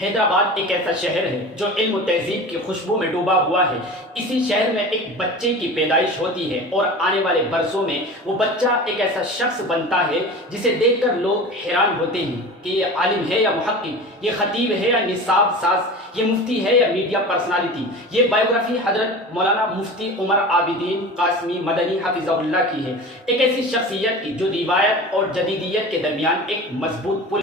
حیدرآباد ایک ایسا شہر ہے جو علم و تہذیب کی خوشبو میں ڈوبا ہوا ہے۔ اسی شہر میں ایک بچے کی پیدائش ہوتی ہے اور آنے والے برسوں میں وہ بچہ ایک ایسا شخص بنتا ہے جسے دیکھ کر لوگ حیران ہوتے ہیں کہ یہ عالم ہے یا محقق، یہ خطیب ہے یا نصاب ساز، یہ مفتی ہے یا میڈیا پرسنالٹی۔ یہ بائیوگرافی حضرت مولانا مفتی عمر عابدین قاسمی مدنی حفظہ اللہ کی ہے، ایک ایسی شخصیت کی جو روایت اور جدیدیت کے درمیان ایک مضبوط پل۔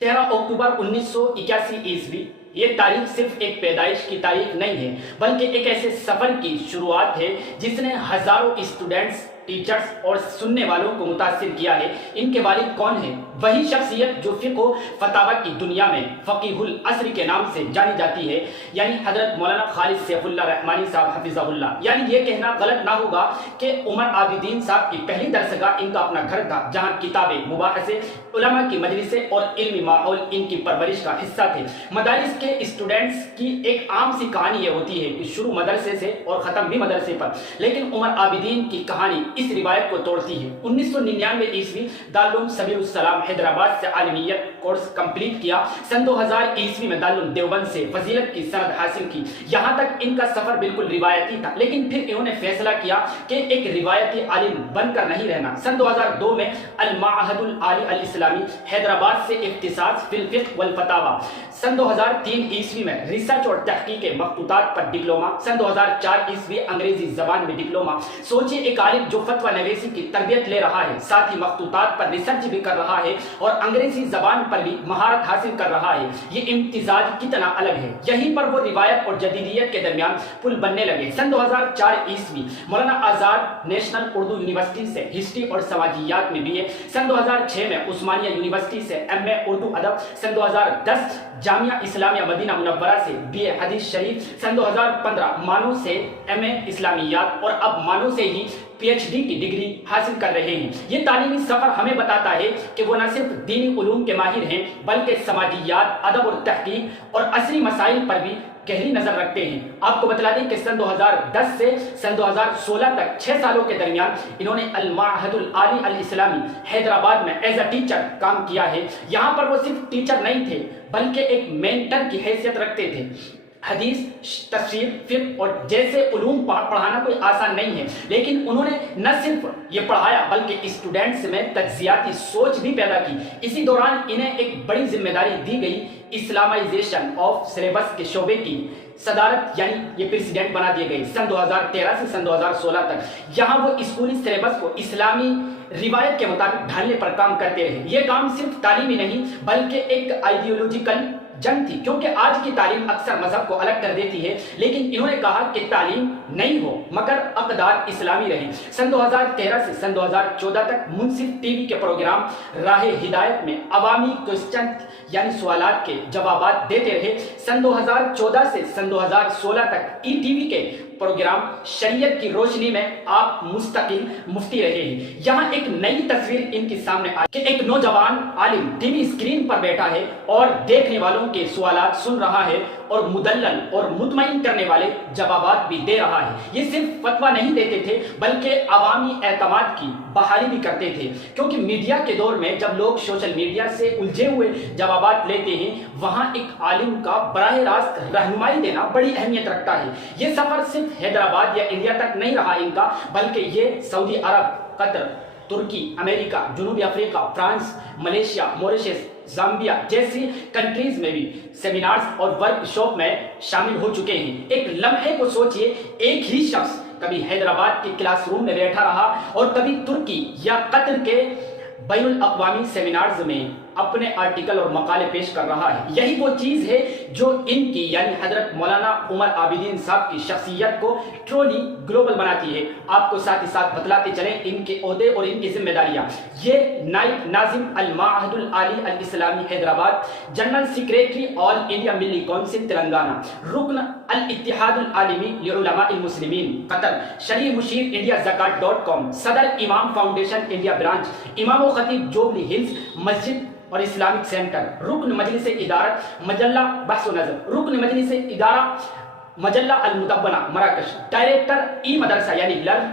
13 اکتوبر 1981 عیسوی یہ تاریخ صرف ایک پیدائش کی تاریخ نہیں ہے بلکہ ایک ایسے سفر کی شروعات ہے جس نے ہزاروں اسٹوڈنٹس، ٹیچرز اور سننے والوں کو متاثر کیا ہے۔ ان کے والد کون ہیں؟ وہی شخصیت جو فقہ و فتاوی کی دنیا میں فقیہ العصر کے نام سے جانی جاتی ہے، یعنی حضرت مولانا خالد سیف اللہ رحمانی صاحب حفظہ اللہ۔ یعنی یہ کہنا غلط نہ ہوگا کہ عمر عابدین صاحب کی پہلی درسگاہ ان کا اپنا گھر تھا، جہاں کتابیں، مباحثے، علماء کی مجلسیں اور علمی ماحول ان کی پرورش کا حصہ تھے۔ مدارس کے اسٹوڈنٹس کی ایک عام سی کہانی یہ ہوتی ہے کہ شروع مدرسے سے اور ختم بھی مدرسے پر، لیکن عمر عابدین کی کہانی اس روایت کو توڑتی ہے۔ 1999 عیسوی دارالعلوم سبیل السلام حیدرآباد سے عالمیت کورس کمپلیٹ کیا۔ سن 2000 عیسوی میں دارالعلوم دیوبند سے فضیلت کی سند حاصل کی۔ یہاں تک ان کا سفر بالکل روایتی تھا، لیکن پھر انہوں نے فیصلہ کیا کہ ایک روایتی عالم بن کر نہیں رہنا۔ سن 2002 میں المعہد العالی الاسلامی حیدرآباد سے اختصاص فی الفقہ والفتاوی۔ سن 2003 عیسوی میں ریسرچ اور تحقیق مخطوطات پر ڈپلوما۔ سن 2004 عیسوی انگریزی زبان میں ڈپلوما۔ سوچئے ایک عالم جو فتویٰ نویسی کی تربیت لے رہا ہے، ساتھ ہی مخطوطات پر ریسرچ بھی کر رہا ہے اور انگریزی زبان پر بھی مہارت حاصل کر رہا ہے، یہ امتزاج کتنا الگ ہے۔ یہیں پر وہ روایت اور جدیدیت کے درمیان پل بننے لگے۔ سن 2004 عیسوی مولانا آزاد نیشنل اردو یونیورسٹی سے ہسٹری اور سماجیات میں بی اے۔ سن 2006 میں عثمانیہ یونیورسٹی سے ایم اے اردو ادب۔ سن 2010 جامعہ اسلامیہ مدینہ منورہ سے بی اے حدیث شریف۔ سن 2015 مانو سے ایم اے اسلامیات اور اب مانو سے ہی پی ایچ ڈی کی ڈگری حاصل کر رہے ہیں۔ یہ تعلیمی سفر ہمیں بتاتا ہے کہ وہ نہ صرف دینی علوم کے ماہر ہیں بلکہ سماجیات، ادب اور تحقیق اور عصری مسائل پر بھی گہری نظر رکھتے ہیں۔ آپ کو بتلا دیں کہ سن 2010 سے سن 2016 تک 6 سالوں کے درمیان انہوں نے المعہد العالی الاسلامی حیدرآباد میں ایز اے ٹیچر کام کیا ہے۔ یہاں پر وہ صرف ٹیچر نہیں تھے بلکہ ایک مینٹر کی حیثیت رکھتے تھے۔ حدیث، تفسیر، فقہ اور جیسے علوم پڑھانا کوئی آسان نہیں ہے، لیکن انہوں نے نہ صرف یہ پڑھایا بلکہ اسٹوڈنٹس میں تجزیاتی سوچ بھی پیدا کی۔ اسی دوران انہیں ایک بڑی ذمہ داری دی گئی، اسلامائزیشن آف سلیبس کے شعبے کی صدارت، یعنی یہ پریزیڈنٹ بنا دیے گئے سن 2013 سے سن 2016 تک۔ یہاں وہ اسکولی سلیبس کو اسلامی روایت کے مطابق ڈھالنے پر کام کرتے رہے۔ یہ کام صرف تعلیمی نہیں بلکہ ایک آئیڈیولوجیکل جنگ تھی، کیونکہ آج کی تعلیم اکثر مذہب کو الگ کر دیتی ہے، لیکن انہوں نے کہا کہ تعلیم نہیں ہو مگر اقدار اسلامی رہیں۔ سن 2013 سے سن 2014 تک منصف ٹی وی کے پروگرام راہ ہدایت میں عوامی کوسچن یعنی سوالات کے جوابات دیتے رہے۔ سن 2014 سے سن 2016 تک ای ٹی وی کے پروگرام شریعت کی روشنی میں آپ مستقل مفتی رہے ہیں۔ یہاں ایک نئی تصویر ان کے سامنے آئی کہ ایک نوجوان عالم ٹی وی اسکرین پر بیٹھا ہے اور دیکھنے والوں کے سوالات سن رہا ہے اور مدلل اور مطمئن کرنے والے جوابات بھی دے رہا ہے۔ یہ صرف فتویٰ نہیں دیتے تھے بلکہ عوامی اعتماد کی بحالی بھی کرتے تھے، کیونکہ میڈیا کے دور میں جب لوگ سوشل میڈیا سے الجھے ہوئے جوابات لیتے ہیں، وہاں ایک عالم کا براہ راست رہنمائی دینا بڑی اہمیت رکھتا ہے۔ یہ سفر صرف حیدرآباد یا انڈیا تک نہیں رہا ان کا، بلکہ یہ سعودی عرب، قطر، ترکی، امریکہ، جنوبی افریقہ، فرانس، ملیشیا، موریشس، زامبیا جیسی کنٹریز میں بھی سیمینارز اور ورک شاپ میں شامل ہو چکے ہیں۔ ایک لمحے کو سوچئے، ایک ہی شخص کبھی حیدرآباد کے کلاس روم میں بیٹھا رہا اور کبھی ترکی یا قطر کے بین الاقوامی سیمینارز میں اپنے آرٹیکل اور مقالے پیش کر رہا ہے۔ یہی وہ چیز ہے جو ان کی یعنی حضرت مولانا عمر عابدین صاحب کی شخصیت کو ٹرولی گلوبل بناتی ہے۔ آپ کو ساتھ ہی ساتھ بتلاتے چلیں ان کے عہدے اور ان کی ذمہ داریاں۔ یہ نائب ناظم المعہد العالی الاسلامی حیدرآباد، جنرل سیکریٹری آل انڈیا ملی کونسل تلنگانہ، رکن الاتحاد العالمی لعلماء المسلمین قطر، شرعی مشیر انڈیا زکات.com، صدر امام فاؤنڈیشن انڈیا برانچ، امام و خطیب جوبلی ہلز مسجد اور اسلامک سینٹر، رکن مجلس ادارت مجلہ بحث و نظر، رکن مجلس ادارہ مجلہ المدونہ مراکش، ڈائریکٹر ای مدرسہ یعنی لرن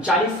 40